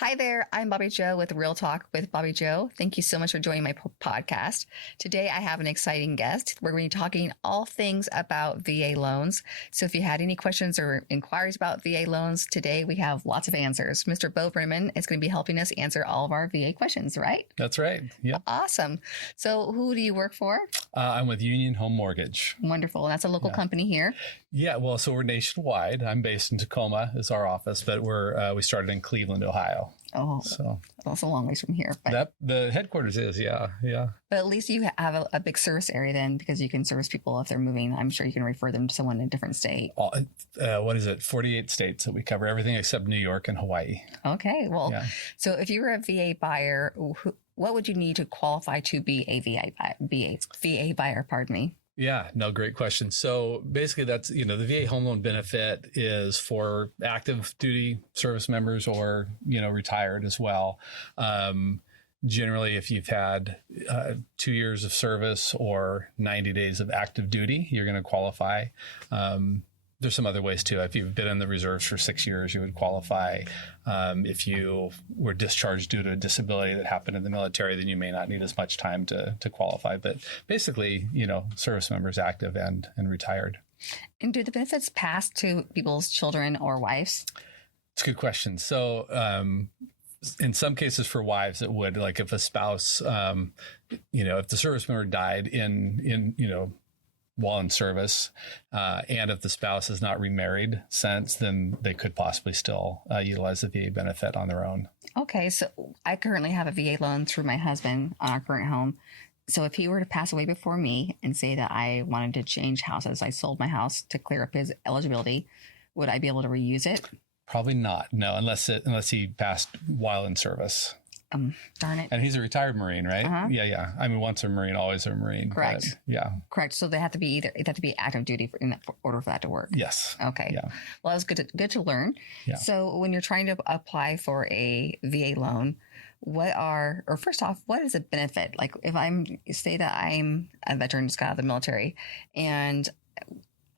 Hi there, I'm Bobbie Jo with Real Talk with Bobbie Jo. Thank you so much for joining my podcast. Today I have an exciting guest. We're going to be talking all things about VA loans. So if you had any questions or inquiries about VA loans, today we have lots of answers. Mr. Bo Brimman is going to be helping us answer all of our VA questions, right? That's right. Yeah. Awesome. So who do you work for? I'm with Union Home Mortgage. Wonderful. That's a local company here. Yeah. Well, so we're nationwide. I'm based in Tacoma is our office, but we started in Cleveland, Ohio. Oh, so that's a long ways from here. But the headquarters is, yeah. But at least you have a big service area then, because you can service people if they're moving. I'm sure you can refer them to someone in a different state. What is it? 48 states that we cover, everything except New York and Hawaii. Okay. Well, So if you were a VA buyer, what would you need to qualify to be a VA buyer? Pardon me. Yeah, no, great question. So basically that's, the VA home loan benefit is for active duty service members or, retired as well. Generally, if you've had 2 years of service or 90 days of active duty, you're going to qualify. There's some other ways too. If you've been in the reserves for 6 years, you would qualify. If you were discharged due to a disability that happened in the military, then you may not need as much time to qualify. But basically, service members active and retired. And do the benefits pass to people's children or wives? It's a good question. So in some cases for wives, it would, like if a spouse, if the service member died while in service, and if the spouse is not remarried since, then they could possibly still utilize the VA benefit on their own. Okay, so I currently have a VA loan through my husband on our current home. So if he were to pass away before me and say that I wanted to change houses, I sold my house to clear up his eligibility, would I be able to reuse it? Probably not, no, unless he passed while in service. Darn it. And he's a retired Marine, right? Uh-huh. Yeah. I mean, once a Marine, always a Marine. Correct. Correct. So they have to be active duty in order for that to work. Yes. Okay. Yeah. Well, that was good to learn. Yeah. So when you're trying to apply for a VA loan, first off, what is the benefit? Like if say that I'm a veteran just got out of the military and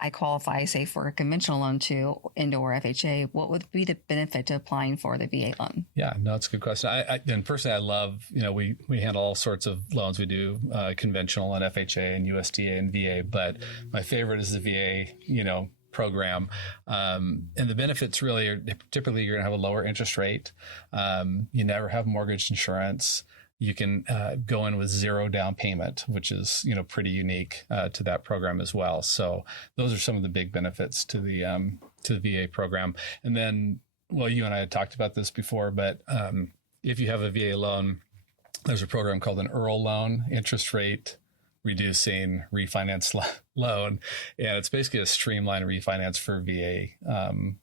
I qualify, say, for a conventional loan too, or FHA, what would be the benefit to applying for the VA loan? Yeah, no, it's a good question. And personally, I love, we handle all sorts of loans. We do conventional and FHA and USDA and VA, but my favorite is the VA, program. And the benefits really are typically you're going to have a lower interest rate. You never have mortgage insurance. You can go in with zero down payment, which is, pretty unique to that program as well. So those are some of the big benefits to the VA program. And then, well, you and I had talked about this before, but if you have a VA loan, there's a program called an IRRRL loan, interest rate reducing refinance loan. And it's basically a streamlined refinance for VA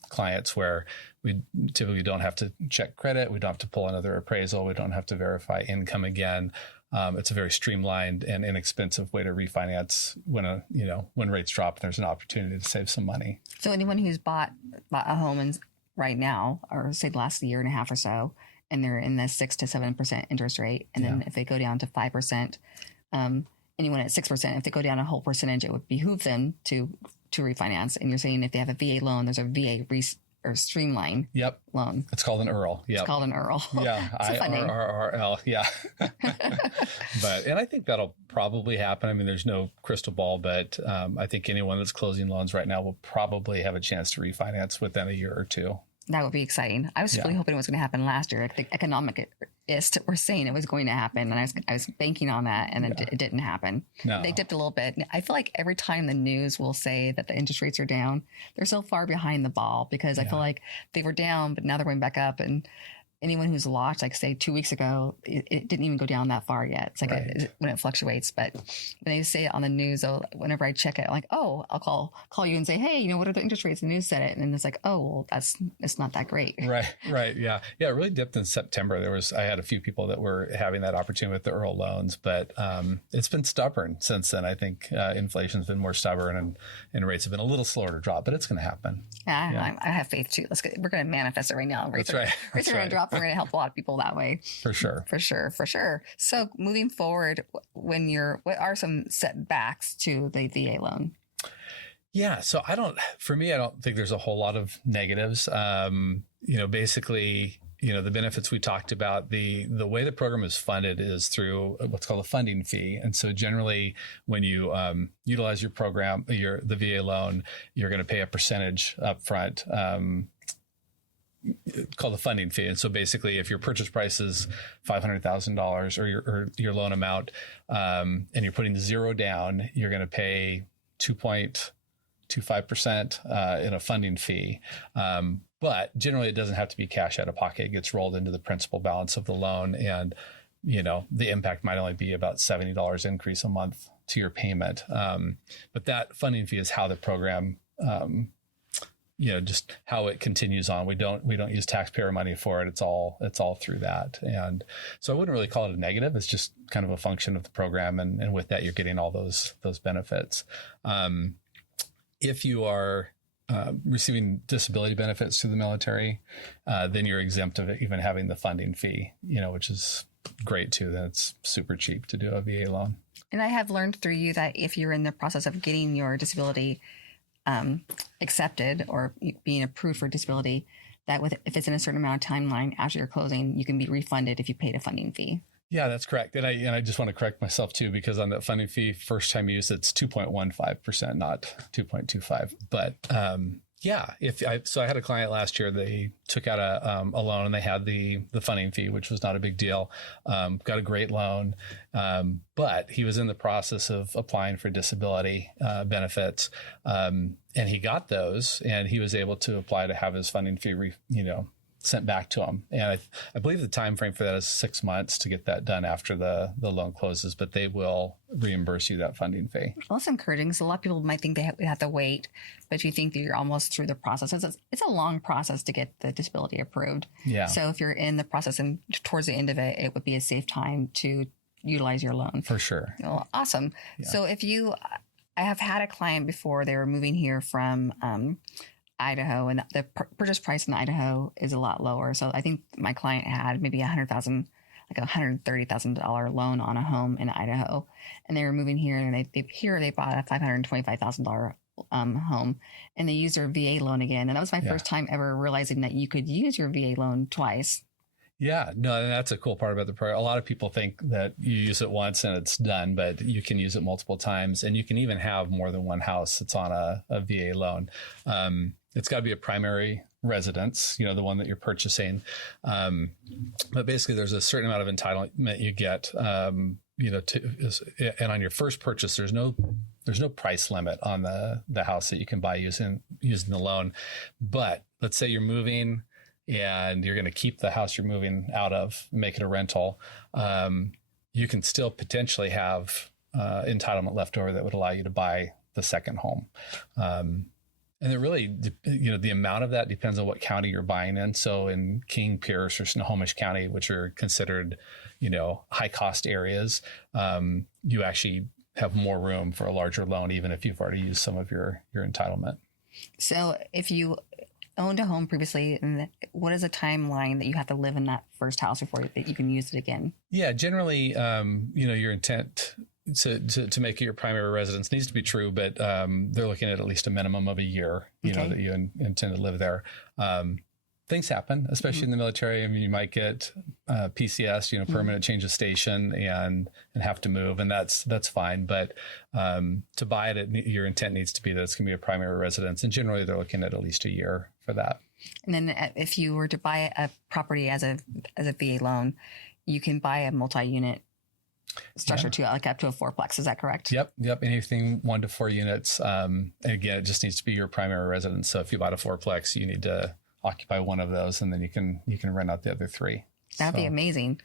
clients where we typically don't have to check credit. We don't have to pull another appraisal. We don't have to verify income again. It's a very streamlined and inexpensive way to refinance when rates drop and there's an opportunity to save some money. So anyone who's bought a home right now, or say the last year and a half or so, and they're in the 6 to 7% interest rate, and then if they go down to 5%, anyone at 6%, if they go down a whole percentage, it would behoove them to refinance. And you're saying if they have a VA loan, there's a VA or streamline loan. It's called an IRRRL. It's called an IRRRL. Yeah, IRRRL. Yeah. And I think that'll probably happen. I mean, there's no crystal ball, but I think anyone that's closing loans right now will probably have a chance to refinance within a year or two. That would be exciting. I was really hoping it was going to happen last year. The economists were saying it was going to happen, and I was banking on that, and it didn't happen. No. They dipped a little bit. I feel like every time the news will say that the interest rates are down, they're so far behind the ball because I feel like they were down, but now they're going back up. And anyone who's lost, like say 2 weeks ago, it didn't even go down that far yet. It's like when it fluctuates. But when they say it on the news, whenever I check it, I'm like, oh, I'll call you and say, hey, what are the interest rates? The news said it. And it's like, oh, well, it's not that great. Right. Yeah. Yeah. It really dipped in September. I had a few people that were having that opportunity with the IRRRL loans, but it's been stubborn since then. I think inflation's been more stubborn and rates have been a little slower to drop, but it's going to happen. Yeah. I have faith too. We're going to manifest it right now. Rates are going to drop. We're going to help a lot of people that way. For sure. So moving forward, what are some setbacks to the VA loan? Yeah. So I don't think there's a whole lot of negatives. Basically the benefits we talked about, the way the program is funded is through what's called a funding fee. And so generally when you utilize your program, the VA loan, you're going to pay a percentage upfront, called the funding fee. And so basically if your purchase price is $500,000 or your loan amount, and you're putting zero down, you're going to pay 2.25% in a funding fee. But generally it doesn't have to be cash out of pocket. It gets rolled into the principal balance of the loan. And, the impact might only be about $70 increase a month to your payment. But that funding fee is how the program, just how it continues on. We don't use taxpayer money for it. It's all through that. And so I wouldn't really call it a negative. It's just kind of a function of the program. And with that, you're getting all those benefits. If you are receiving disability benefits through the military, then you're exempt of even having the funding fee, which is great too. Then it's super cheap to do a VA loan. And I have learned through you that if you're in the process of getting your disability accepted or being approved for disability, that if it's in a certain amount of timeline after your closing, you can be refunded if you paid a funding fee. Yeah, that's correct. And I just want to correct myself too, because on that funding fee, first time use, it's 2.15%, not 2.25. But so I had a client last year. They took out a loan and they had the funding fee, which was not a big deal. Got a great loan, but he was in the process of applying for disability benefits, and he got those, and he was able to apply to have his funding fee, sent back to him. And I believe the time frame for that is 6 months to get that done after the loan closes, but they will reimburse you that funding fee. Well, that's encouraging. So a lot of people might think they have to wait, but if you think that you're almost through the process, it's a long process to get the disability approved. Yeah. So if you're in the process and towards the end of it, it would be a safe time to utilize your loan. For sure. Well, awesome. Yeah. So I have had a client before, they were moving here from Idaho, and the purchase price in Idaho is a lot lower. So I think my client had maybe $130,000 loan on a home in Idaho, and they were moving here, and they bought a $525,000 home, and they used their VA loan again. And that was my first time ever realizing that you could use your VA loan twice. Yeah, no, and that's a cool part about the program. A lot of people think that you use it once and it's done, but you can use it multiple times, and you can even have more than one house that's on a VA loan. It's got to be a primary residence, the one that you're purchasing. But basically, there's a certain amount of entitlement you get, and on your first purchase, there's no price limit on the house that you can buy using the loan. But let's say you're moving and you're going to keep the house you're moving out of, make it a rental. You can still potentially have entitlement left over that would allow you to buy the second home. And it really, the amount of that depends on what county you're buying in. So in King, Pierce, or Snohomish County, which are considered, high cost areas, you actually have more room for a larger loan, even if you've already used some of your entitlement. So if you owned a home previously, and what is a timeline that you have to live in that first house before that you can use it again? Yeah, generally, your intent to make it your primary residence needs to be true, but they're looking at least a minimum of a year, that you intend to live there. Things happen, especially in the military. I mean, you might get PCS, permanent change of station, and have to move, and that's fine. But to buy it, your intent needs to be that it's going to be a primary residence, and generally they're looking at least a year for that. And then if you were to buy a property as a VA loan, you can buy a multi-unit structure too, like up to a fourplex. Is that correct? Yep. Anything 1 to 4 units. And again, it just needs to be your primary residence. So if you bought a fourplex, you need to occupy one of those, and then you can rent out the other 3. That'd be amazing.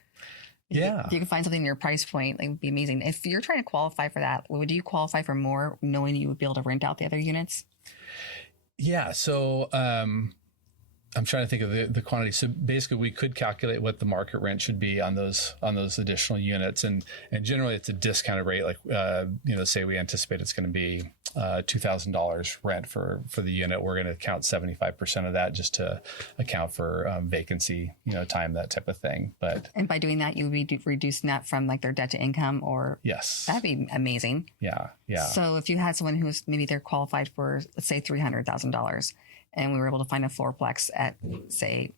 Yeah. If you can find something in your price point, it would be amazing. If you're trying to qualify for that, would you qualify for more knowing you would be able to rent out the other units? Yeah. So, I'm trying to think of the quantity. So basically we could calculate what the market rent should be on those additional units. And generally it's a discounted rate. Like, say we anticipate it's going to be $2,000 rent for the unit. We're going to count 75% of that just to account for vacancy, time, that type of thing. And by doing that, you would be reducing that from like their debt to income, or? Yes. That'd be amazing. Yeah. So if you had someone who's maybe they're qualified for, let's say $300,000, and we were able to find a fourplex at, say,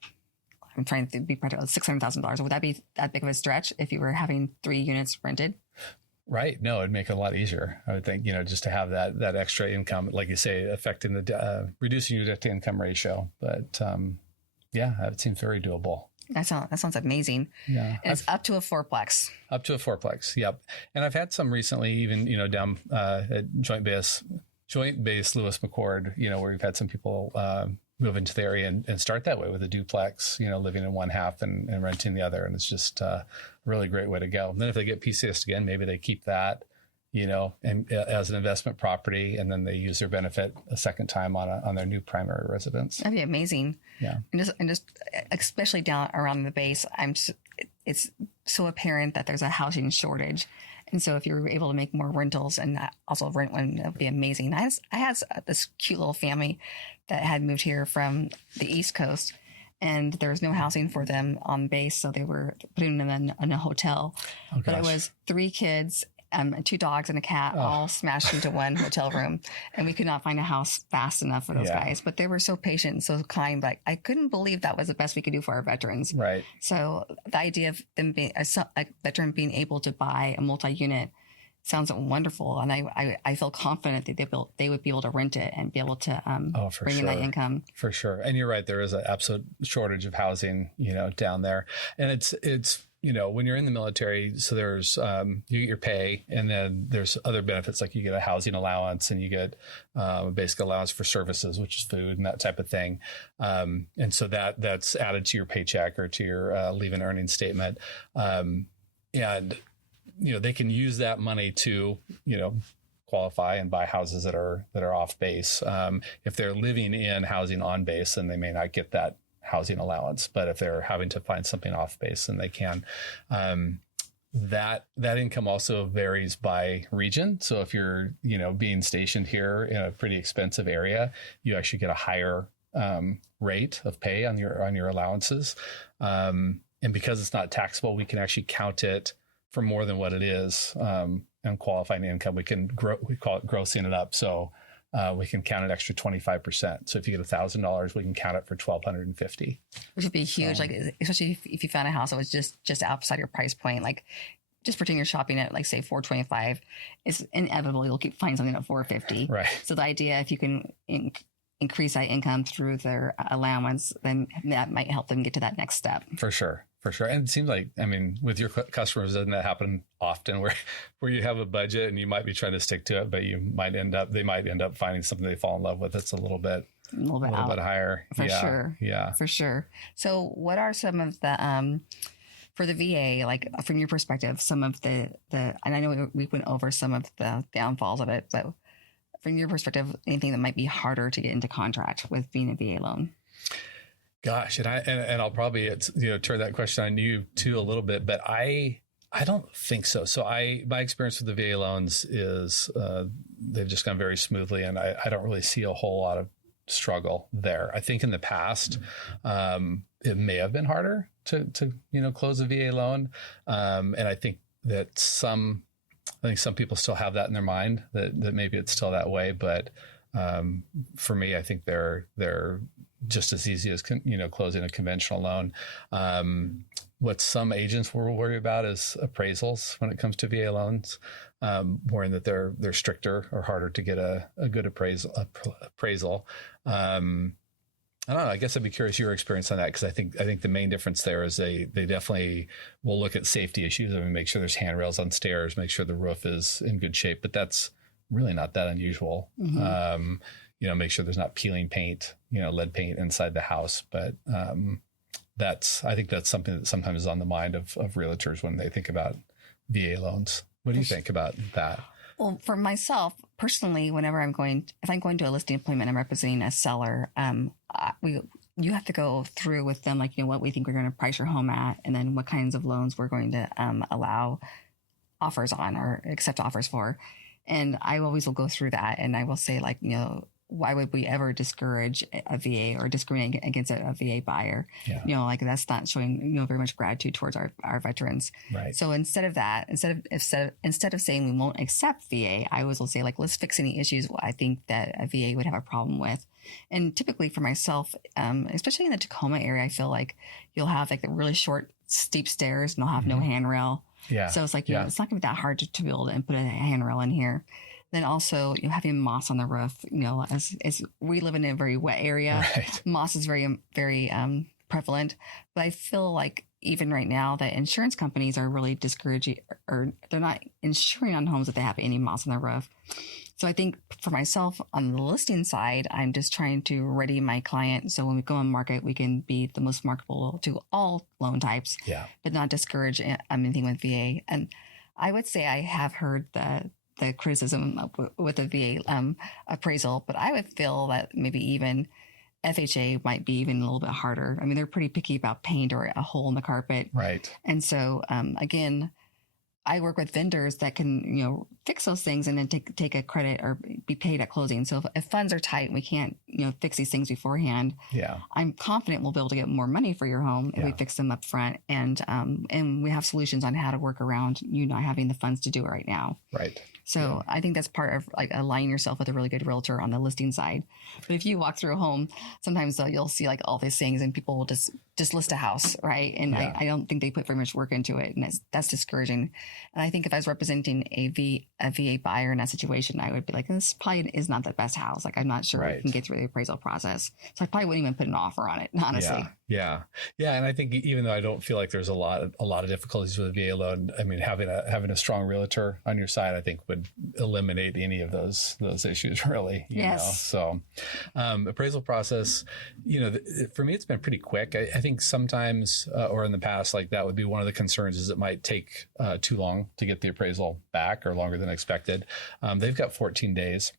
I'm trying to be practical, $600,000. Would that be that big of a stretch if you were having 3 units rented? Right. No, it'd make it a lot easier. I would think, just to have that extra income, like you say, affecting reducing your debt to income ratio. But it seems very doable. That sounds amazing. Yeah. And it's up to a fourplex. Up to a fourplex. Yep. And I've had some recently, even, down at Joint Base Lewis McCord, where we've had some people move into the area and start that way with a duplex, living in one half and renting the other. And it's just a really great way to go. And then if they get PCS again, maybe they keep that, and as an investment property, and then they use their benefit a second time on their new primary residence. That'd be amazing. Yeah. And just especially down around the base, it's so apparent that there's a housing shortage. And so if you're able to make more rentals and also rent one, that would be amazing. I had this cute little family that had moved here from the East Coast, and there was no housing for them on base. So they were putting them in a hotel. Oh, but it was 3 kids, 2 dogs and a cat, all smashed into one hotel room. And we could not find a house fast enough for those guys. But they were so patient and so kind. Like, I couldn't believe that was the best we could do for our veterans. Right. So the idea of them being a veteran being able to buy a multi-unit sounds wonderful. And I feel confident that they would be able to rent it and be able to bring in that income. For sure. And you're right. There is an absolute shortage of housing, down there. And it's when you're in the military, so there's, you get your pay, and then there's other benefits, like you get a housing allowance, and you get a basic allowance for services, which is food and that type of thing. And so that's added to your paycheck or to your leave-in earnings statement. And they can use that money to, qualify and buy houses that are off base. If they're living in housing on base, then they may not get that housing allowance. But if they're having to find something off base, then they can. That income also varies by region. So if you're, being stationed here in a pretty expensive area, you actually get a higher rate of pay on your allowances. And because it's not taxable, we can actually count it for more than what it is, and qualifying income. We call it grossing it up. So we can count an extra 25%. So if you get $1,000, we can count it for $1,250. Which would be huge, especially if you found a house that was just outside your price point. Like, just pretend you're shopping at, like, say, $425. It's inevitable you'll keep finding something at $450. Right. So the idea, if you can increase that income through their allowance, then that might help them get to that next step. For sure. And it seems like, with your customers, doesn't that happen often where you have a budget and you might be trying to stick to it, but they might end up finding something they fall in love with that's a little bit higher. For sure. Yeah. For sure. So what are some of the, for the VA, like, from your perspective, some of the, and I know we went over some of the downfalls of it, but from your perspective, anything that might be harder to get into contract with being a VA loan? Gosh, and I'll probably turn that question on you too a little bit, but I don't think so. So my experience with the VA loans is they've just gone very smoothly, and I don't really see a whole lot of struggle there. I think in the past it may have been harder to close a VA loan, and I think that some people still have that in their mind that maybe it's still that way, but for me, I think they're just as easy as closing a conventional loan. What some agents were worried about is appraisals when it comes to VA loans, worrying that they're stricter or harder to get a good appraisal. I don't know. I guess I'd be curious your experience on that, because I think the main difference there is they definitely will look at safety issues. Make sure there's handrails on stairs, make sure the roof is in good shape, but that's really not that unusual. Mm-hmm. Make sure there's not peeling paint, lead paint inside the house. But I think that's something that sometimes is on the mind of realtors when they think about VA loans. What do you think about that? Well, for myself personally, if I'm going to a listing appointment, I'm representing a seller. You have to go through with them, what we think we're going to price your home at, and then what kinds of loans we're going to allow offers on or accept offers for. And I always will go through that, and I will say, why would we ever discourage a VA or discriminate against a VA buyer? Yeah. Like that's not showing, very much gratitude towards our veterans. Right. So instead of that, instead of saying we won't accept VA, I always will say like, let's fix any issues I think that a VA would have a problem with. And typically for myself, especially in the Tacoma area, I feel like you'll have like the really short, steep stairs and you'll have no handrail. Yeah. So it's like, it's not going to be that hard to be able to put a handrail in here. Then also, having moss on the roof, as we live in a very wet area, right. Moss is very, very prevalent. But I feel like even right now that insurance companies are really discouraging, or they're not insuring on homes that they have any moss on the roof. So I think for myself on the listing side, I'm just trying to ready my client. So when we go on market, we can be the most marketable to all loan types, but not discourage anything with VA. And I would say I have heard the criticism with the VA appraisal, but I would feel that maybe even FHA might be even a little bit harder. I mean, they're pretty picky about paint or a hole in the carpet. Right. And so, again, I work with vendors that can, fix those things and then take a credit or be paid at closing. So if funds are tight and we can't, fix these things beforehand, I'm confident we'll be able to get more money for your home if we fix them up front. And we have solutions on how to work around you not having the funds to do it right now. Right. So I think that's part of like aligning yourself with a really good realtor on the listing side. But if you walk through a home, sometimes you'll see like all these things and people will just list a house, right? And I don't think they put very much work into it, and that's discouraging. And I think if I was representing a VA buyer in that situation, I would be like, this probably is not the best house. Like I'm not sure I can get through the appraisal process, so I probably wouldn't even put an offer on it, honestly. Yeah. And I think even though I don't feel like there's a lot of difficulties with a VA loan, I mean, having a strong realtor on your side, I think would eliminate any of those issues really. You know? So appraisal process, for me, it's been pretty quick. I think sometimes or in the past, like that would be one of the concerns is it might take too long to get the appraisal back or longer than expected. They've got 14 days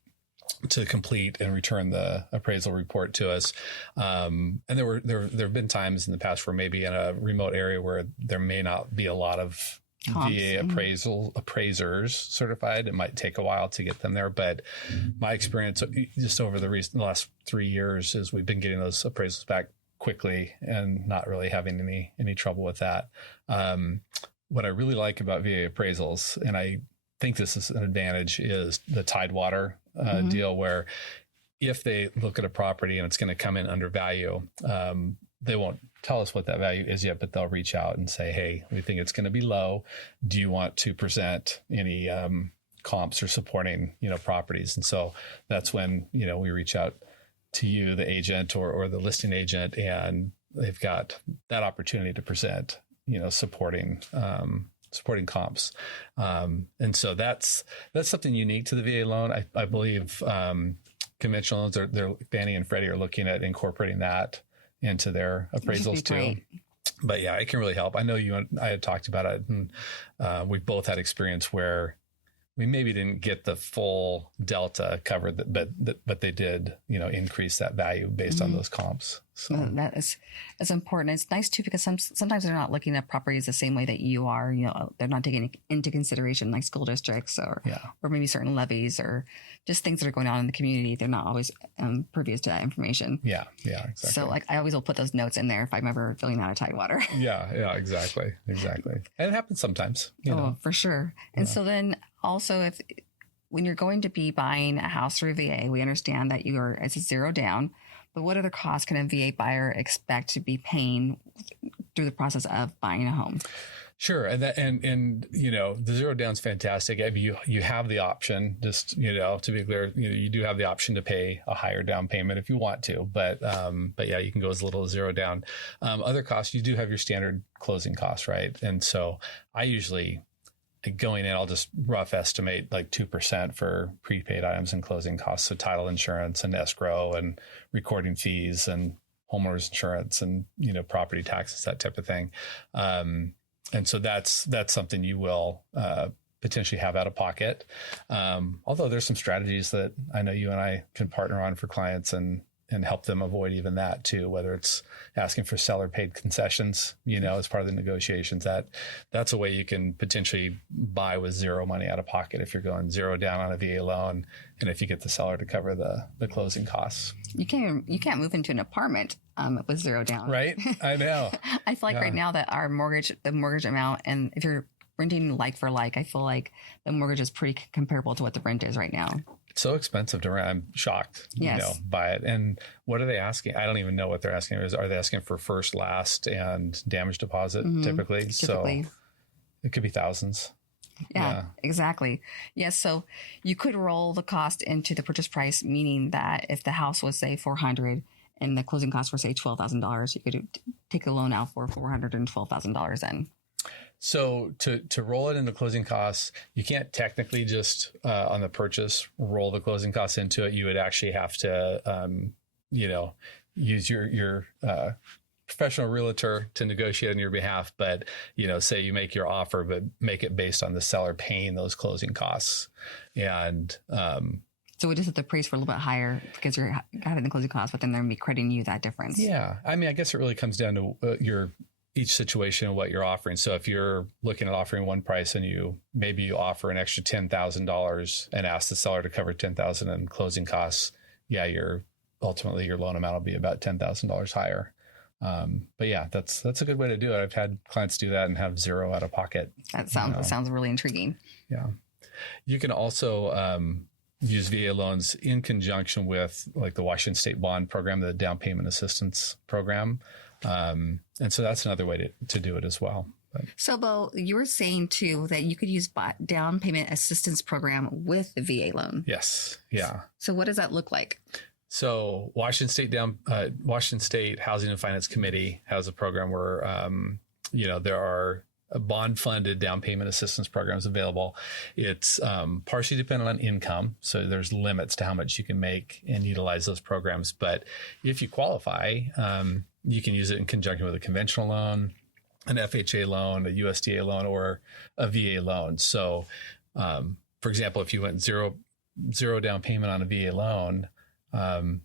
to complete and return the appraisal report to us. And there have been times in the past where maybe in a remote area where there may not be a lot of VA appraisers certified. It might take a while to get them there, but my experience just over the last 3 years is we've been getting those appraisals back quickly and not really having any trouble with that. What I really like about VA appraisals, and I think this is an advantage, is the Tidewater deal, where if they look at a property and it's going to come in under value, they won't tell us what that value is yet, but they'll reach out and say, hey, we think it's going to be low. Do you want to present any comps or supporting, properties? And so that's when, we reach out to you, the agent or the listing agent, and they've got that opportunity to present, supporting comps. And so that's something unique to the VA loan. I believe conventional loans, Fannie and Freddie are looking at incorporating that into their appraisals too. Great. But yeah, it can really help. I know you and I had talked about it, and we've both had experience where we maybe didn't get the full delta covered, but they did, increase that value based on those comps. So that's important. It's nice too, because sometimes they're not looking at properties the same way that you are. They're not taking into consideration like school districts or maybe certain levies or just things that are going on in the community. They're not always previous to that information. Yeah, exactly. So like I always will put those notes in there if I'm ever filling out a Tidewater. Yeah, exactly. And it happens sometimes. For sure. And so then also when you're going to be buying a house through VA, we understand that it's a zero down. But what other costs can a VA buyer expect to be paying through the process of buying a home? Sure. And the zero down is fantastic. I mean, you have the option, just, to be clear, you do have the option to pay a higher down payment if you want to, but yeah, you can go as little as zero down. Other costs, you do have your standard closing costs, right? And so I usually, going in, I'll just rough estimate like 2% for prepaid items and closing costs. So title insurance and escrow and recording fees and homeowners insurance and, property taxes, that type of thing. And so that's something you will potentially have out of pocket. Although there's some strategies that I know you and I can partner on for clients and and help them avoid even that too, whether it's asking for seller paid concessions, as part of the negotiations. That's a way you can potentially buy with zero money out of pocket if you're going zero down on a VA loan, and if you get the seller to cover the closing costs. You can't move into an apartment with zero down. Right? I know. I feel like right now that the mortgage amount, and if you're renting like for like, I feel like the mortgage is pretty comparable to what the rent is right now. So expensive to rent. I'm shocked, by it. And what are they asking? I don't even know what they're asking. Are they asking for first, last, and damage deposit typically? So it could be thousands. Yeah, exactly. Yes. So you could roll the cost into the purchase price, meaning that if the house was say $400 and the closing costs were say $12,000, you could take a loan out for $412,000 then. So to roll it into closing costs, you can't technically just on the purchase roll the closing costs into it. You would actually have to, use your professional realtor to negotiate on your behalf. But say you make your offer, but make it based on the seller paying those closing costs, and so we just have to price for a little bit higher because you're having the closing costs, but then they're going to be crediting you that difference. Yeah, I mean, I guess it really comes down to each situation and what you're offering. So if you're looking at offering one price and maybe you offer an extra $10,000 and ask the seller to cover $10,000 in closing costs, ultimately your loan amount will be about $10,000 higher. But yeah, that's a good way to do it. I've had clients do that and have zero out of pocket. That sounds really intriguing. Yeah. You can also use VA loans in conjunction with like the Washington State Bond Program, the down payment assistance program. And so that's another way to do it as well. So, Bo, you were saying too that you could use down payment assistance program with the VA loan. Yes. Yeah. So what does that look like? So Washington State Housing and Finance Committee has a program where, there are bond funded down payment assistance programs available. It's partially dependent on income. So there's limits to how much you can make and utilize those programs. But if you qualify, you can use it in conjunction with a conventional loan, an FHA loan, a USDA loan, or a VA loan. So, for example, if you went zero down payment on a VA loan,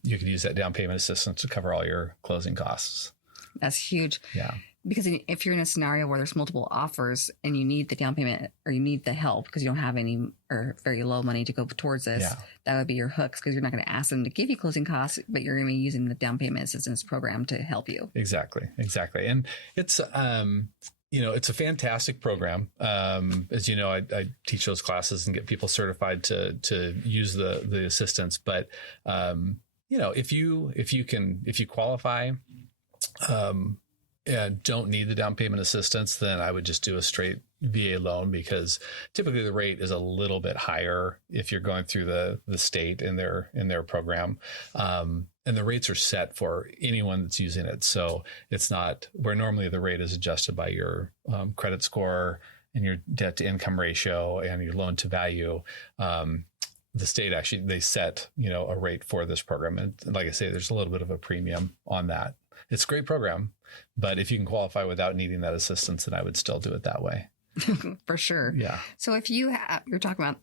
you could use that down payment assistance to cover all your closing costs. That's huge. Yeah. Because if you're in a scenario where there's multiple offers and you need the down payment or you need the help because you don't have any or very low money to go towards this, that would be your hooks because you're not going to ask them to give you closing costs, but you're going to be using the down payment assistance program to help you. Exactly. And it's, it's a fantastic program. As you know, I teach those classes and get people certified to use the assistance. But, if you qualify, and don't need the down payment assistance, then I would just do a straight VA loan because typically the rate is a little bit higher if you're going through the state in their program. And the rates are set for anyone that's using it. So it's not where normally the rate is adjusted by your credit score and your debt to income ratio and your loan to value. The state actually, they set, a rate for this program. And like I say, there's a little bit of a premium on that. It's a great program, but if you can qualify without needing that assistance, then I would still do it that way. For sure. Yeah. So if you're talking about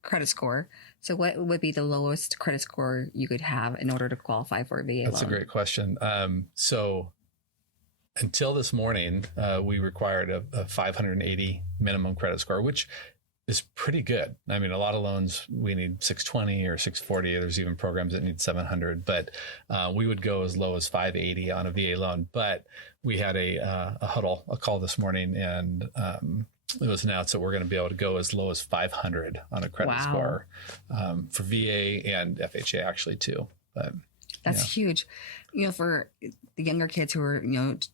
credit score, so what would be the lowest credit score you could have in order to qualify for a VA loan? That's a great question. So until this morning, we required a 580 minimum credit score, which is pretty good. I mean, a lot of loans, we need 620 or 640. There's even programs that need 700, but we would go as low as 580 on a VA loan. But we had a call this morning, and it was announced that we're going to be able to go as low as 500 on a credit score for VA and FHA actually too. But that's huge. For the younger kids who are,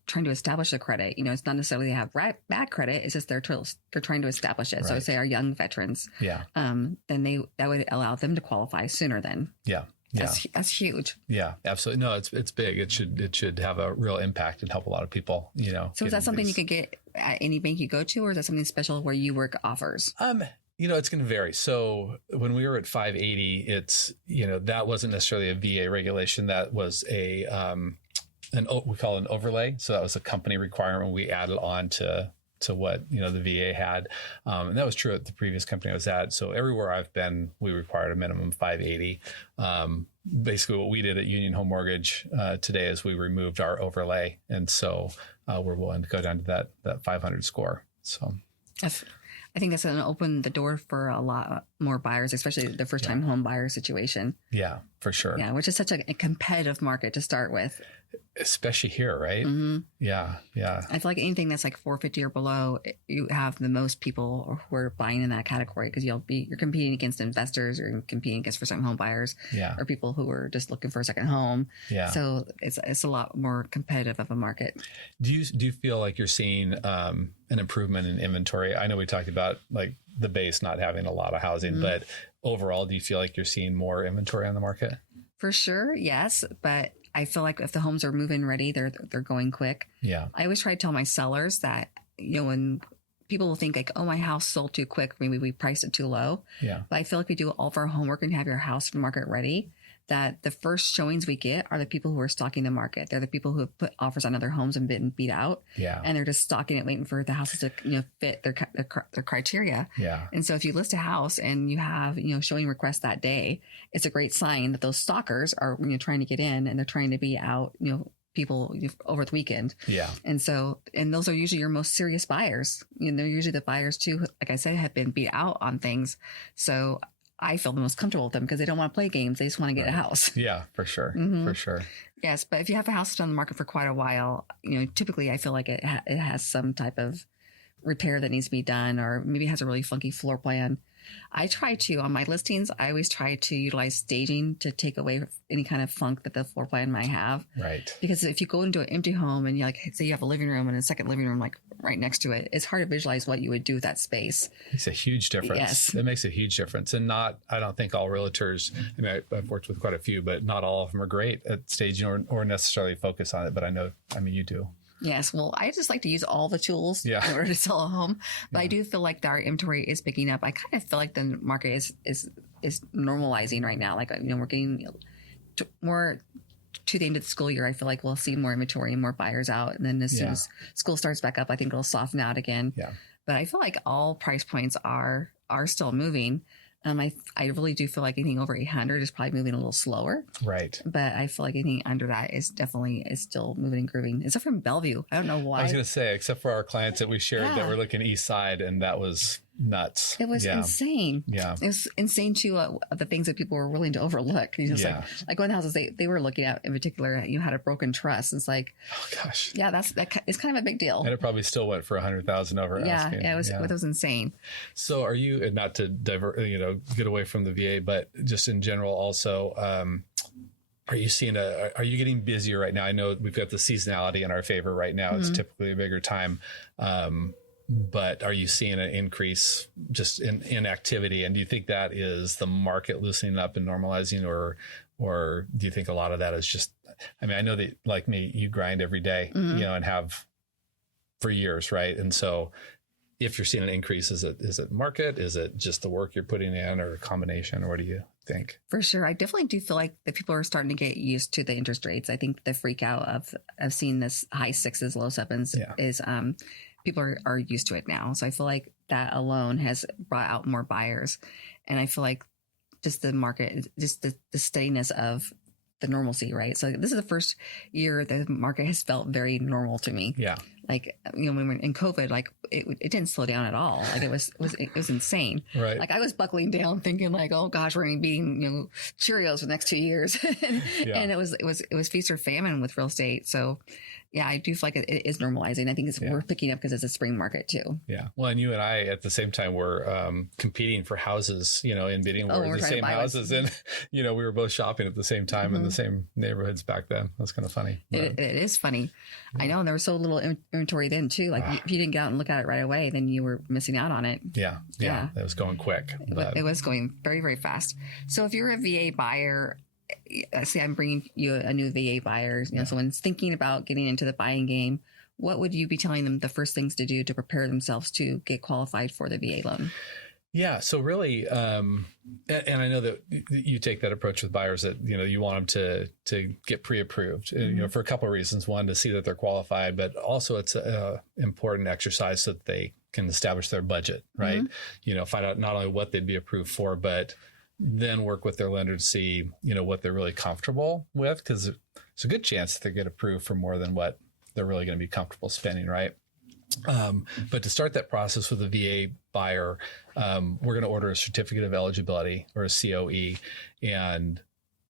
trying to establish a credit, it's not necessarily they have bad credit. It's just they're trying to establish it. Right. So say our young veterans, then that would allow them to qualify sooner then. Yeah. That's huge. Yeah, absolutely. No, it's big. It should have a real impact and help a lot of people, So is that something you could get at any bank you go to, or is that something special where you work offers? It's going to vary. So when we were at 580, it's, that wasn't necessarily a VA regulation. That was we call it an overlay. So that was a company requirement we added on to what, the VA had. And that was true at the previous company I was at. So everywhere I've been, we required a minimum 580. basically what we did at Union Home Mortgage today is we removed our overlay. And so we're willing to go down to that 500 score. So I think that's going to open the door for a lot more buyers, especially the first time home buyer situation. Yeah, for sure. Yeah, which is such a competitive market to start with. Especially here, right? Mm-hmm. Yeah. I feel like anything that's like 450 or below, you have the most people who are buying in that category because you're competing against investors, or competing against first time home buyers, or people who are just looking for a second home. Yeah. So it's a lot more competitive of a market. Do you feel like you're seeing an improvement in inventory? I know we talked about like the base not having a lot of housing, but overall, do you feel like you're seeing more inventory on the market? For sure, yes, but I feel like if the homes are move-in ready, they're going quick. Yeah. I always try to tell my sellers that, when people will think like, oh, my house sold too quick, maybe we priced it too low. Yeah. But I feel like we do all of our homework and have your house market ready, that the first showings we get are the people who are stalking the market. They're the people who have put offers on other homes and been beat out. Yeah. And they're just stalking it, waiting for the houses to, fit their criteria. Yeah. And so if you list a house and you have, showing requests that day, it's a great sign that those stalkers are, trying to get in, and they're trying to be out, people over the weekend. Yeah. And so, and those are usually your most serious buyers. They're usually the buyers too, like I said, have been beat out on things. So I feel the most comfortable with them because they don't want to play games. They just want to get a house. Yeah, for sure. For sure. Yes. But if you have a house on the market for quite a while, typically I feel like it has some type of repair that needs to be done, or maybe it has a really funky floor plan. I try to, on my listings, I always try to utilize staging to take away any kind of funk that the floor plan might have. Right. Because if you go into an empty home and you say you have a living room and a second living room like right next to it, it's hard to visualize what you would do with that space. It's a huge difference. Yes. It makes a huge difference. And I don't think all realtors, I've worked with quite a few, but not all of them are great at staging or necessarily focus on it. But you do. Yes. Well, I just like to use all the tools in order to sell a home. But I do feel like our inventory is picking up. I kind of feel like the market is normalizing right now. Like, we're getting more to the end of the school year. I feel like we'll see more inventory and more buyers out. And then as soon as school starts back up, I think it'll soften out again. Yeah. But I feel like all price points are still moving. I really do feel like anything over 800 is probably moving a little slower. Right. But I feel like anything under that is still moving and grooving. Except from Bellevue. I don't know why. I was going to say, except for our clients that we shared that were looking east side, and that was nuts. It was insane. Yeah. It was insane too, the things that people were willing to overlook. Like one of the houses they were looking at in particular, had a broken truss. It's like, oh gosh. Yeah, it's kind of a big deal. And it probably still went for $100,000 over asking. Yeah, it was insane. So are you, and not to get away from the VA, but just in general also, are you getting busier right now? I know we've got the seasonality in our favor right now. Mm-hmm. It's typically a bigger time. But are you seeing an increase just in activity? And do you think that is the market loosening up and normalizing, or do you think a lot of that is just, I know that like me, you grind every day, and have for years, right? And so if you're seeing an increase, is it market? Is it just the work you're putting in, or a combination, or what do you think? For sure. I definitely do feel like that people are starting to get used to the interest rates. I think the freak out of seeing this high sixes, low sevens is, people are used to it now. So I feel like that alone has brought out more buyers. And I feel like just the market, just the steadiness of the normalcy, right? So this is the first year the market has felt very normal to me. Yeah. Like, when we were in COVID, like it didn't slow down at all. Like it was insane. Right. Like I was buckling down thinking like, oh gosh, we're going to be eating, Cheerios for the next 2 years. And it was feast or famine with real estate. So yeah, I do feel like it is normalizing. I think we're picking up because it's a spring market too. Yeah. Well, and you and I at the same time were competing for houses, in bidding wars, the same houses. And, we were both shopping at the same time in the same neighborhoods back then. That's kind of funny. It is funny. Yeah. I know. And there was so little inventory then too. Like if you didn't get out and look at it right away, then you were missing out on it. Yeah. Yeah. It was going quick. It was going very, very fast. So if you're a VA buyer, say I'm bringing you a new VA buyer, someone's thinking about getting into the buying game, what would you be telling them the first things to do to prepare themselves to get qualified for the VA loan? Yeah. So really, and I know that you take that approach with buyers that, you want them to get pre-approved, for a couple of reasons. One, to see that they're qualified, but also it's an important exercise so that they can establish their budget, right? Mm-hmm. Find out not only what they'd be approved for, but then work with their lender to see, what they're really comfortable with, because there's a good chance that they get approved for more than what they're really going to be comfortable spending, right? But to start that process with a VA buyer, we're going to order a certificate of eligibility, or a COE, and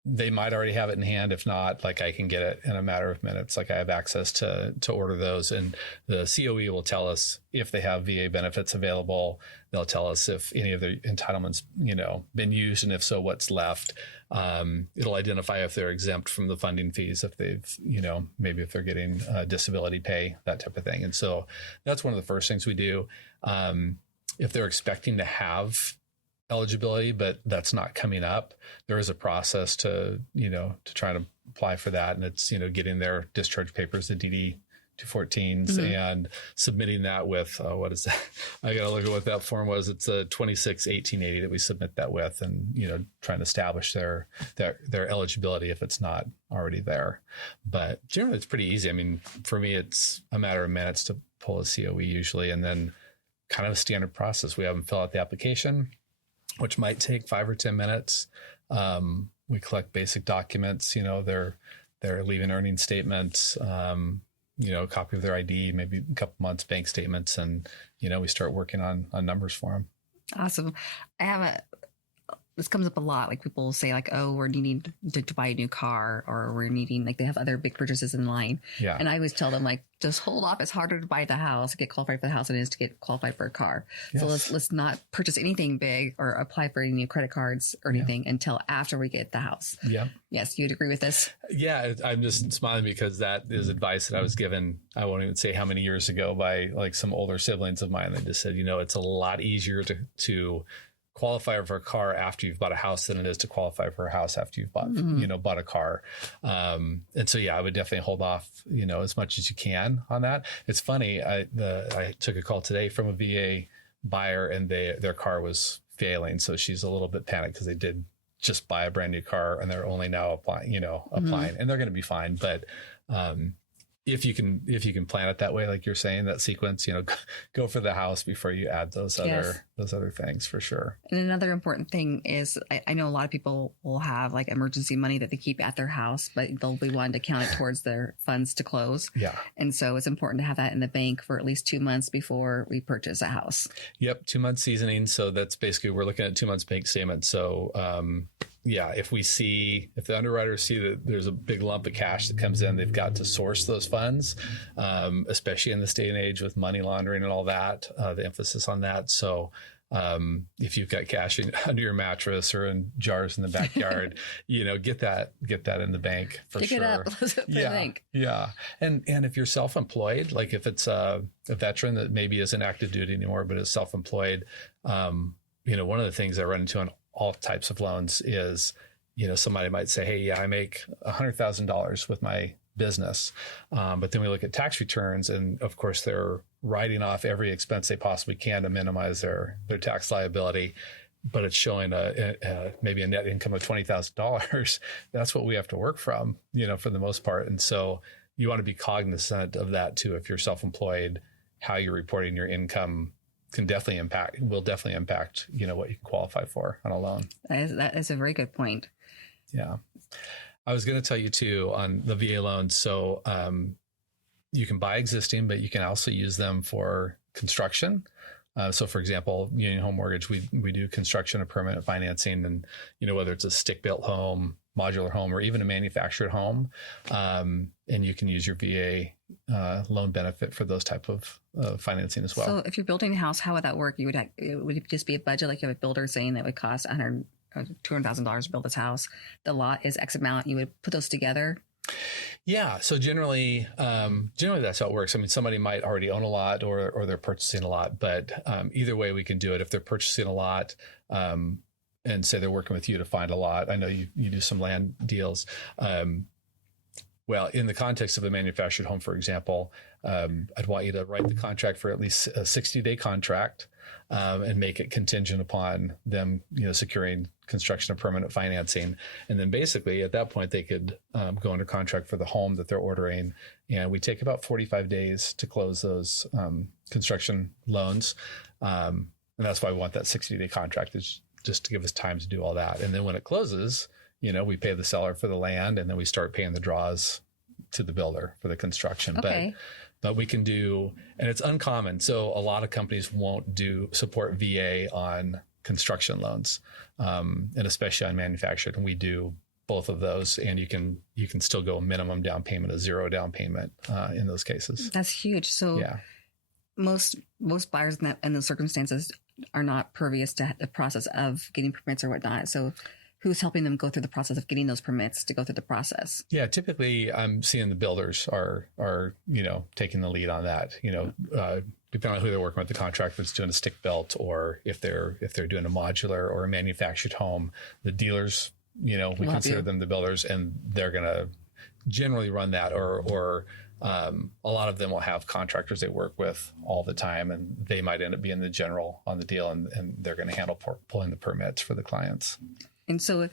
they might already have it in hand. If not, like, I can get it in a matter of minutes. Like, I have access to order those, and the COE will tell us if they have VA benefits available. They'll tell us if any of their entitlements, been used, and if so, what's left. It'll identify if they're exempt from the funding fees, if they've, maybe if they're getting disability pay, that type of thing. And so that's one of the first things we do. If they're expecting to have eligibility, but that's not coming up, there is a process to try to apply for that. And it's, getting their discharge papers, the DD 214s, and submitting that with, what is that? I got to look at what that form was. It's a 26-1880 that we submit that with, and, trying to establish their eligibility if it's not already there. But generally it's pretty easy. I mean, for me, it's a matter of minutes to pull a COE usually, and then kind of a standard process. We have them fill out the application, which might take 5 or 10 minutes. We collect basic documents, their leaving earnings statements, a copy of their ID, maybe a couple months bank statements, and, we start working on numbers for them. Awesome. This comes up a lot. Like, people will say, like, oh, we're needing to buy a new car, or we're needing, like, they have other big purchases in line. Yeah. And I always tell them, like, just hold off. It's harder to buy the house, get qualified for the house, than it is to get qualified for a car. Yes. So let's not purchase anything big or apply for any new credit cards or anything until after we get the house. Yeah. Yes. You'd agree with this? Yeah. I'm just smiling because that is advice that I was given, I won't even say how many years ago, by like some older siblings of mine. They just said, it's a lot easier to qualify for a car after you've bought a house than it is to qualify for a house after you've bought, bought a car. And so, I would definitely hold off, as much as you can on that. It's funny. I took a call today from a VA buyer, and their car was failing. So she's a little bit panicked because they did just buy a brand new car, and they're only now applying, and they're going to be fine. But, if you can plan it that way, like you're saying, that sequence, go for the house before you add those other things, for sure. And another important thing is, I know a lot of people will have like emergency money that they keep at their house, but they'll be wanting to count it towards their funds to close. Yeah. And so it's important to have that in the bank for at least 2 months before we purchase a house. Yep. 2 months seasoning. So that's basically, we're looking at 2 months bank statement. So, if the underwriters see that there's a big lump of cash that comes in, they've got to source those funds, especially in this day and age with money laundering and all that, the emphasis on that. So if you've got cash under your mattress or in jars in the backyard, get that in the bank for sure. Pick it up. The bank. Yeah. And if you're self-employed, like if it's a veteran that maybe isn't active duty anymore, but is self-employed, one of the things I run into on all types of loans is, somebody might say, hey, I make $100,000 with my business. But then we look at tax returns, and of course they're writing off every expense they possibly can to minimize their tax liability. But it's showing maybe a net income of $20,000. That's what we have to work from, for the most part. And so you want to be cognizant of that too. If you're self-employed, how you're reporting your income will definitely impact, what you can qualify for on a loan. That is a very good point. Yeah. I was going to tell you too on the VA loans. So you can buy existing, but you can also use them for construction. So for example, Union Home Mortgage, we do construction of permanent financing, and, whether it's a stick-built home, modular home, or even a manufactured home. And you can use your VA loan benefit for those type of financing as well. So if you're building a house, how would that work? Would it just be a budget? Like you have a builder saying that would cost $200,000 to build this house. The lot is X amount. You would put those together. Yeah. So generally that's how it works. I mean, somebody might already own a lot or they're purchasing a lot, but either way we can do it. If they're purchasing a lot, and say they're working with you to find a lot. I know you do some land deals. Well, in the context of a manufactured home, for example, I'd want you to write the contract for at least a 60-day contract, and make it contingent upon them, securing construction of permanent financing. And then basically at that point, they could go under contract for the home that they're ordering. And we take about 45 days to close those construction loans. And that's why we want that 60-day contract, is just to give us time to do all that. And then when it closes, we pay the seller for the land, and then we start paying the draws to the builder for the construction. Okay. But we can do, and it's uncommon. So a lot of companies won't support VA on construction loans, and especially on manufactured. And we do both of those, and you can still go minimum down payment of 0 down payment in those cases. That's huge. So yeah, most buyers in those circumstances are not pervious to the process of getting permits or whatnot. So who's helping them go through the process of getting those permits to go through the process? Yeah, typically I'm seeing the builders are taking the lead on that. Depending on who they're working with, the contractor that's doing a stick built, or if they're doing a modular or a manufactured home, the dealers, we consider them the builders, and they're going to generally run that, or a lot of them will have contractors they work with all the time, and they might end up being the general on the deal, and they're going to handle pulling the permits for the clients. And so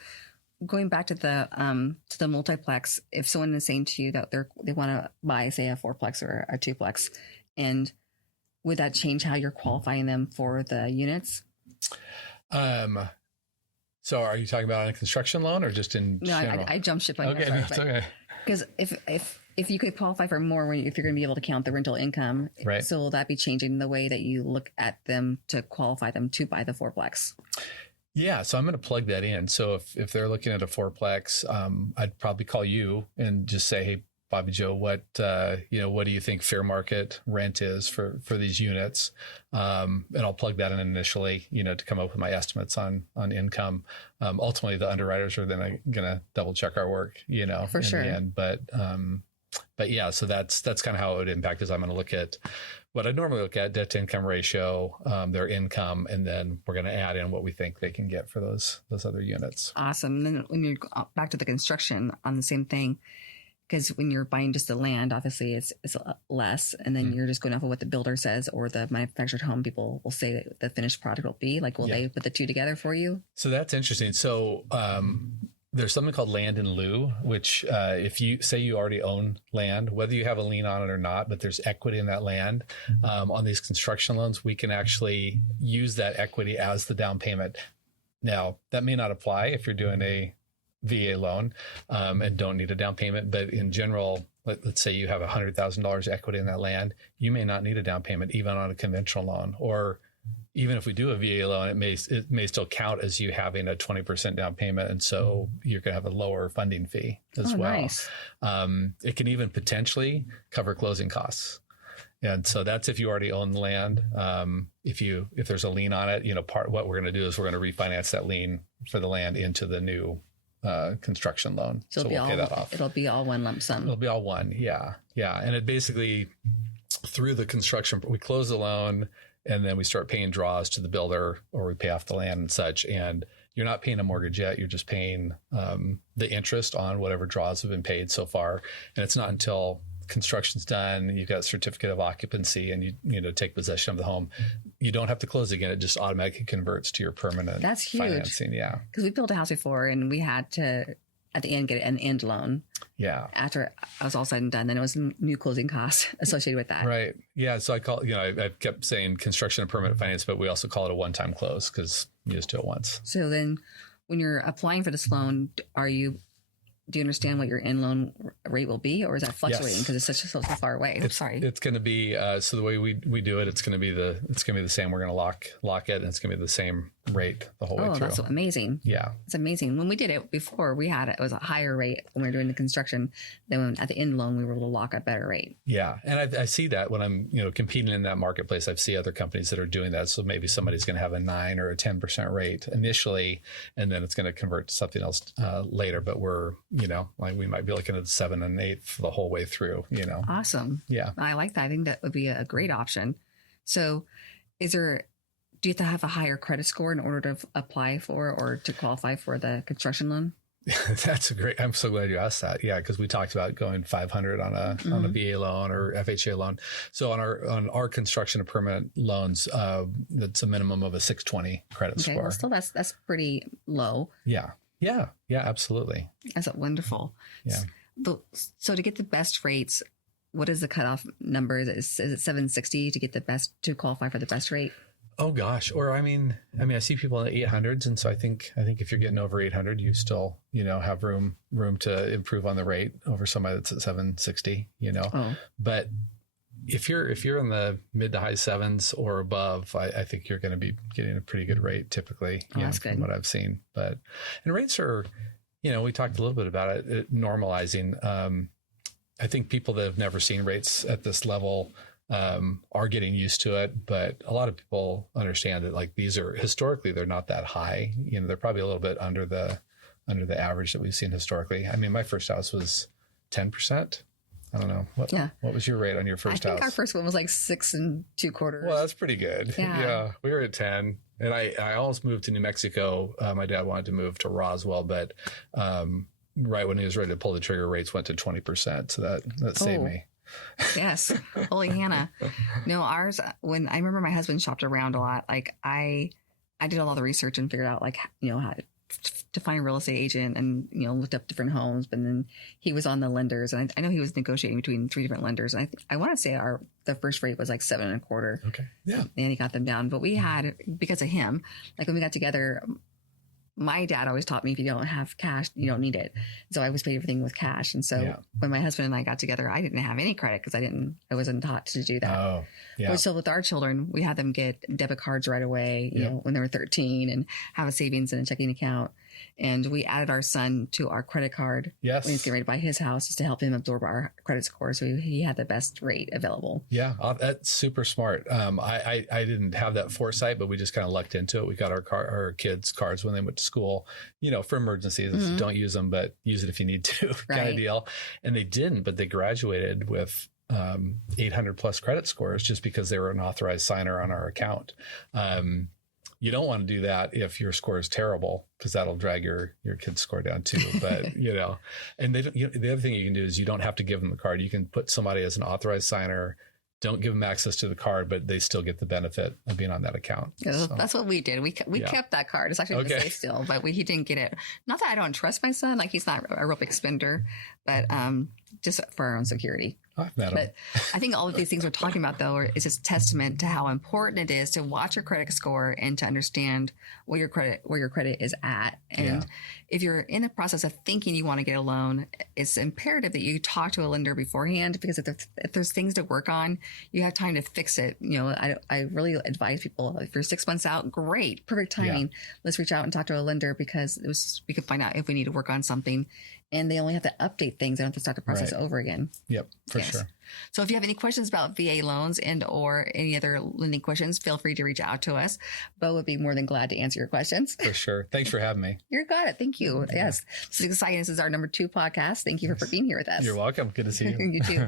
going back to the multiplex, if someone is saying to you that they want to buy, say, a fourplex or a twoplex, and would that change how you're qualifying them for the units? So are you talking about on a construction loan or just in general? I jumped ship on okay, that. That's okay. Because if you could qualify for more if you're going to be able to count the rental income, right. So will that be changing the way that you look at them to qualify them to buy the fourplex? Yeah, so I'm going to plug that in. So if they're looking at a fourplex, I'd probably call you and just say, hey, Bobbie Jo, what do you think fair market rent is for these units? And I'll plug that in initially, to come up with my estimates on income. Ultimately, the underwriters are then going to double check our work, for sure. The end. But yeah, so that's kind of how it would impact. Is I'm going to look at what I normally look at, debt to income ratio, their income, and then we're going to add in what we think they can get for those other units. Awesome. And then when you're back to the construction on the same thing, because when you're buying just the land, obviously it's less, and then you're just going off of what the builder says, or the manufactured home people will say that the finished product will be. Like, will they put the two together for you? So that's interesting. So there's something called land in lieu, which if you say you already own land, whether you have a lien on it or not, but there's equity in that land, on these construction loans, we can actually use that equity as the down payment. Now, that may not apply if you're doing a VA loan and don't need a down payment. But in general, let's say you have $100,000 equity in that land, you may not need a down payment even on a conventional loan. Or even if we do a VA loan, it may still count as you having a 20% down payment. And so you're going to have a lower funding fee as well. Nice. It can even potentially cover closing costs. And so that's if you already own the land. If there's a lien on it, what we're going to do is we're going to refinance that lien for the land into the new construction loan. So we'll pay that off. It'll be all one lump sum. It'll be all one. Yeah. Yeah. And it basically, through the construction, we close the loan and then we start paying draws to the builder, or we pay off the land and such. And you're not paying a mortgage yet. You're just paying the interest on whatever draws have been paid so far. And it's not until construction's done, you've got a certificate of occupancy, and you take possession of the home, you don't have to close again. It just automatically converts to your permanent That's huge. Financing. Yeah. Because we built a house before and we had to, at the end, get an end loan. Yeah. After I was all said and done, then it was new closing costs associated with that. Right. Yeah. So I kept saying construction and permanent finance, but we also call it a one-time close because you just do it once. So then when you're applying for this loan, do you understand what your end loan rate will be, or is that fluctuating because it's so far away? It's going to be so the way we do it. It's going to be the same. We're going to lock it, and it's going to be the same rate the whole way through. Oh, that's amazing! Yeah, it's amazing. When we did it before, it was a higher rate when we were doing the construction. Then when at the end loan, we were able to lock a better rate. Yeah, and I see that when I'm competing in that marketplace. I see other companies that are doing that. So maybe somebody's going to have a 9 or a 10% rate initially, and then it's going to convert to something else later. But we're we might be looking at 7 and 8 for the whole way through, Awesome. Yeah. I like that. I think that would be a great option. So do you have to have a higher credit score in order to apply for or to qualify for the construction loan? I'm so glad you asked that. Yeah. Cause we talked about going 500 on a VA loan or FHA loan. So on our construction and permanent loans, that's a minimum of a 620 credit score. Well, still that's pretty low. Yeah. Yeah. Yeah, absolutely. That's wonderful. Yeah. So to get the best rates, what is the cutoff number? Is it 760 to get to qualify for the best rate? Oh gosh. Or I mean, I see people in the 800s. And so I think if you're getting over 800, you still, have room to improve on the rate over somebody that's at 760, but if you're in the mid to high sevens or above, I think you're going to be getting a pretty good rate typically, that's from good. what I've seen. And rates are, we talked a little bit about it normalizing. I think people that have never seen rates at this level are getting used to it, but a lot of people understand that like these are historically they're not that high. They're probably a little bit under the average that we've seen historically. I mean, my first house was 10%. I don't know. What was your rate on your first house? I think our first one was like 6 2/4. Well, that's pretty good. Yeah. We were at 10, and I almost moved to New Mexico. My dad wanted to move to Roswell, but right when he was ready to pull the trigger, rates went to 20%. So that saved me. Yes. Holy Hannah. No, ours, when I remember my husband shopped around a lot, like I did a lot of the research and figured out like, how to find a real estate agent and, looked up different homes, but then he was on the lenders and I know he was negotiating between 3 different lenders. And I want to say the first rate was like 7 1/4. Okay. Yeah. And he got them down, but we had, because of him, like when we got together, my dad always taught me if you don't have cash, you don't need it. So I always paid everything with cash. And so when my husband and I got together, I didn't have any credit because I wasn't taught to do that. Oh, yeah. But still with our children, we had them get debit cards right away, you know, when they were 13 and have a savings and a checking account. And we added our son to our credit card when he's getting ready to buy his house just to help him absorb our credit score. So he had the best rate available. Yeah, that's super smart. I didn't have that foresight, but we just kind of lucked into it. We got our kids' cards when they went to school, for emergencies. Mm-hmm. Don't use them, but use it if you need to kind of deal. And they didn't, but they graduated with 800 plus credit scores just because they were an authorized signer on our account. You don't want to do that if your score is terrible because that'll drag your kid's score down too. But, and the other thing you can do is you don't have to give them the card. You can put somebody as an authorized signer, don't give them access to the card, but they still get the benefit of being on that account. Yeah, so. That's what we did. We kept that card. It's actually okay. Safe still, but he didn't get it. Not that I don't trust my son. Like he's not a real big spender, but just for our own security. But I think all of these things we're talking about, though, is just testament to how important it is to watch your credit score and to understand where your credit is at. And if you're in the process of thinking you want to get a loan, it's imperative that you talk to a lender beforehand, because if there's things to work on, you have time to fix it. I really advise people, if you're 6 months out, great, perfect timing. Let's reach out and talk to a lender because we can find out if we need to work on something. And they only have to update things. They don't have to start the process over again. Yep, for sure. So if you have any questions about VA loans and or any other lending questions, feel free to reach out to us. Bo would be more than glad to answer your questions. For sure. Thanks for having me. You got it. Thank you. Yeah. Yes. This is exciting. This is our number 2 podcast. Thank you for being here with us. You're welcome. Good to see you. You too.